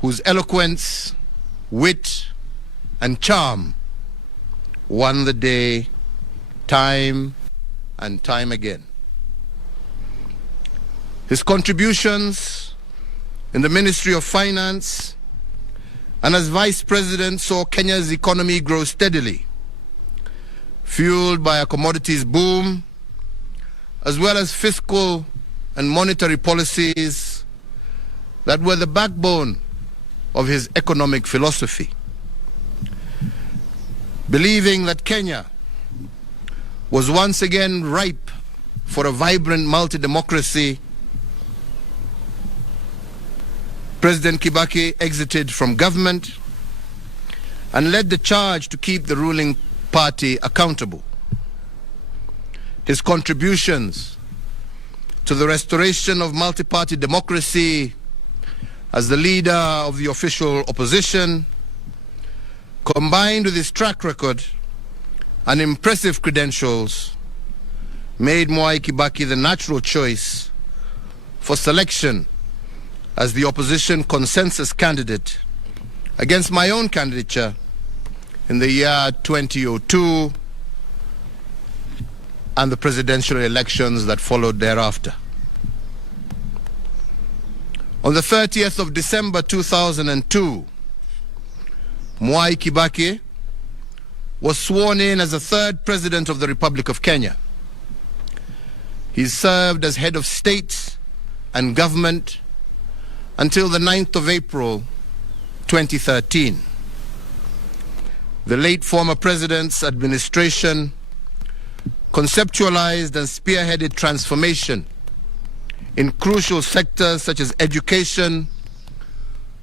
whose eloquence, wit, and charm won the day time and time again. His contributions in the Ministry of Finance and as Vice President saw Kenya's economy grow steadily, fueled by a commodities boom, as well as fiscal and monetary policies that were the backbone of his economic philosophy. Believing that Kenya was once again ripe for a vibrant multi-democracy, President Kibaki exited from government and led the charge to keep the ruling party accountable. His contributions to the restoration of multi-party democracy as the leader of the official opposition, combined with his track record and impressive credentials, made Mwai Kibaki the natural choice for selection as the opposition consensus candidate against my own candidature in the year 2002 and the presidential elections that followed thereafter. On the 30th of December 2002, Mwai Kibaki was sworn in as the third president of the Republic of Kenya. He served as head of state and government until the 9th of April 2013. The late former president's administration conceptualized and spearheaded transformation in crucial sectors such as education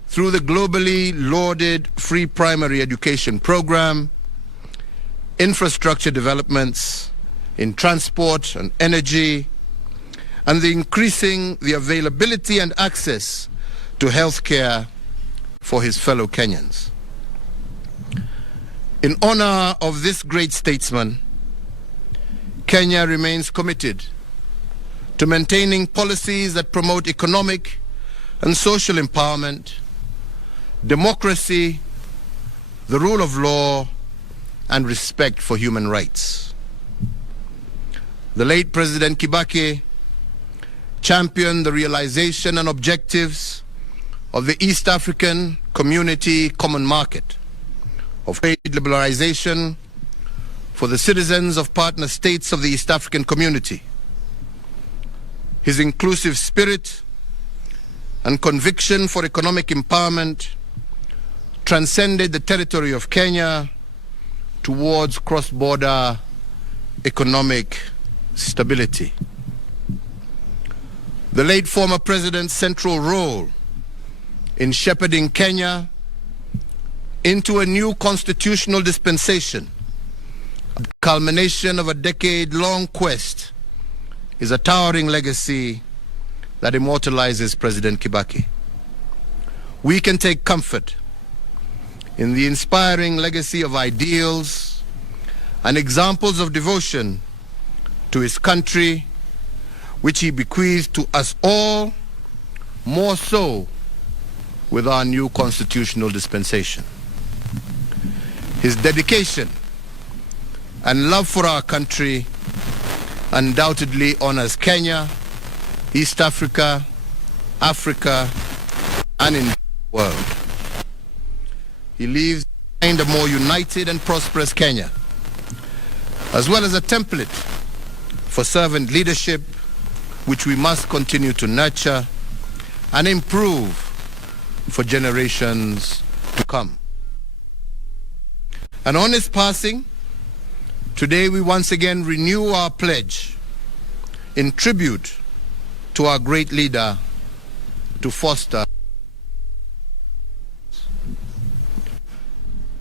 through the globally lauded free primary education program, infrastructure developments in transport and energy, and increasing the availability and access to health care for his fellow Kenyans. In honor of this great statesman, Kenya remains committed to maintaining policies that promote economic and social empowerment, democracy, the rule of law, and respect for human rights. The late President Kibaki championed the realization and objectives of the East African Community Common Market, of trade liberalization for the citizens of partner states of the East African Community. His inclusive spirit and conviction for economic empowerment transcended the territory of Kenya towards cross-border economic stability. The late former president's central role in shepherding Kenya into a new constitutional dispensation, the culmination of a decade-long quest, is a towering legacy that immortalizes President Kibaki. We can take comfort in the inspiring legacy of ideals and examples of devotion to his country, which he bequeathed to us all, more so with our new constitutional dispensation. His dedication and love for our country undoubtedly honors Kenya, East Africa, Africa, and in the world. He leaves behind a more united and prosperous Kenya, as well as a template for servant leadership, which we must continue to nurture and improve for generations to come. And on his passing, today we once again renew our pledge in tribute to our great leader to foster.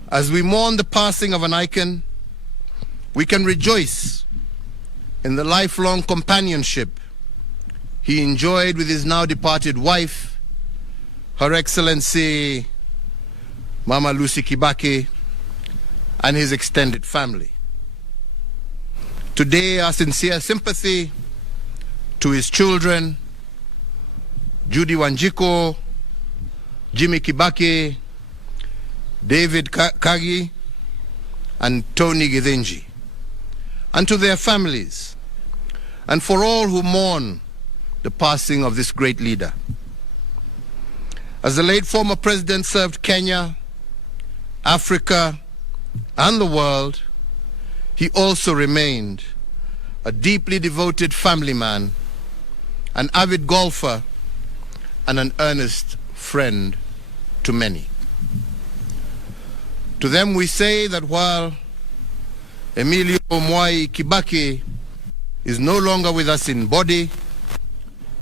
As we mourn the passing of an icon, we can rejoice in the lifelong companionship he enjoyed with his now departed wife, Her Excellency Mama Lucy Kibaki, and his extended family. Today, our sincere sympathy to his children, Judy Wanjiko, Jimmy Kibaki, David Kagi, and Tony Githinji, and to their families, and for all who mourn the passing of this great leader. As the late former president served Kenya, Africa, and the world, he also remained a deeply devoted family man, an avid golfer, and an earnest friend to many. To them we say that while Emilio Mwai Kibaki is no longer with us in body,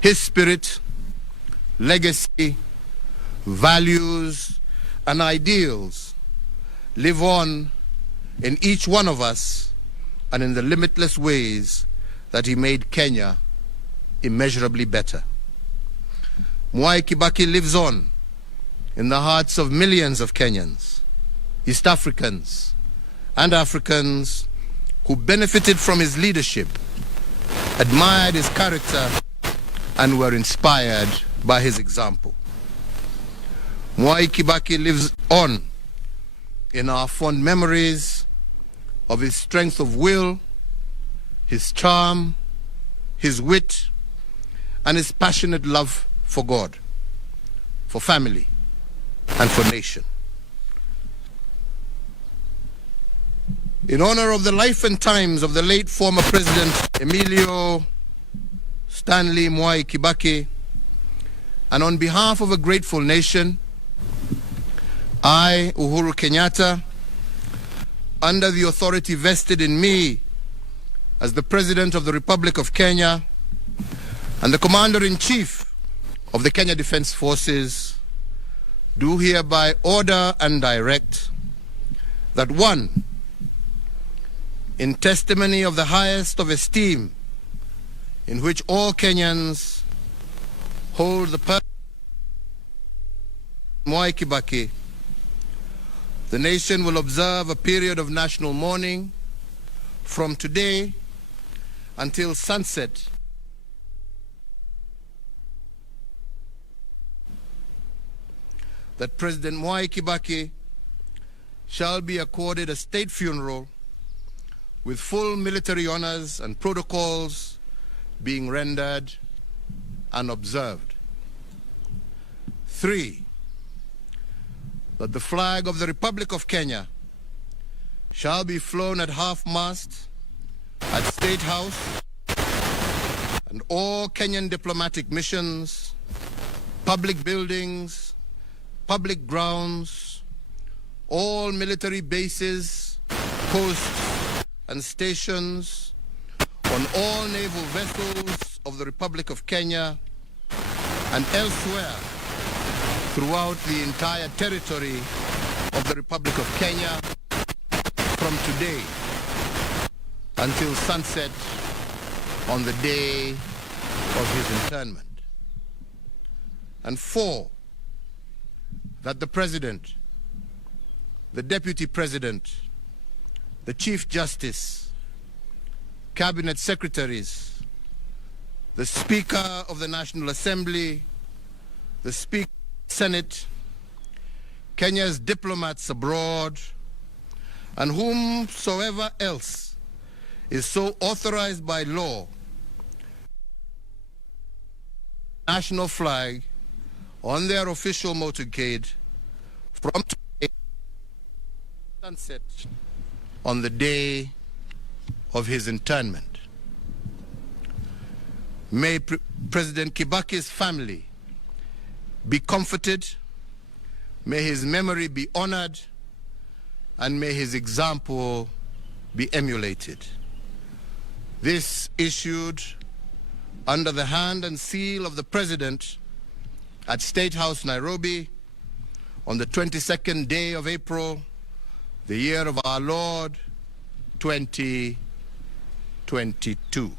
his spirit, legacy, values, and ideals live on in each one of us and in the limitless ways that he made Kenya immeasurably better. Mwai Kibaki lives on in the hearts of millions of Kenyans, East Africans, and Africans who benefited from his leadership, admired his character, and were inspired by his example. Mwai Kibaki lives on in our fond memories of his strength of will, his charm, his wit, and his passionate love for God, for family, and for nation. In honor of the life and times of the late former President Emilio Stanley Mwai Kibaki, and on behalf of a grateful nation, I, Uhuru Kenyatta, under the authority vested in me as the President of the Republic of Kenya and the Commander-in-Chief of the Kenya Defense Forces, do hereby order and direct that one, in testimony of the highest of esteem in which all Kenyans hold the person of Mwai Kibaki, the nation will observe a period of national mourning from today until sunset. That President Mwai Kibaki shall be accorded a state funeral with full military honors and protocols being rendered and observed. 3, that the flag of the Republic of Kenya shall be flown at half-mast at State House and all Kenyan diplomatic missions, public buildings, public grounds, all military bases, posts, and stations, on all naval vessels of the Republic of Kenya and elsewhere throughout the entire territory of the Republic of Kenya from today until sunset on the day of his internment. And 4, that the President, the Deputy President, the Chief Justice, Cabinet Secretaries, the Speaker of the National Assembly, the Speaker of the Senate, Kenya's diplomats abroad, and whomsoever else is so authorized by law, national flag on their official motorcade from today sunset on the day of his internment. May President Kibaki's family be comforted, may his memory be honored, and may his example be emulated. This issued under the hand and seal of the President at State House, Nairobi, on the 22nd day of April, the year of our Lord, 2022.